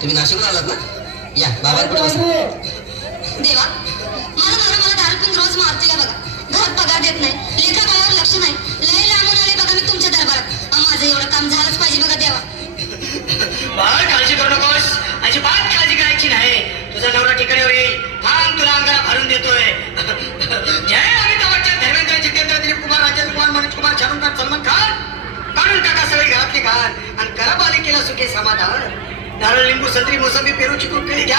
तुम्ही या आलात ना? या बाबा देवा मला मला दारू रोज मारते बघा. घर पगार देत नाही. लेखा लक्ष नाही. नारळ नारळ लिंबू संत्री मोसंबी पेरूची कुठली घ्या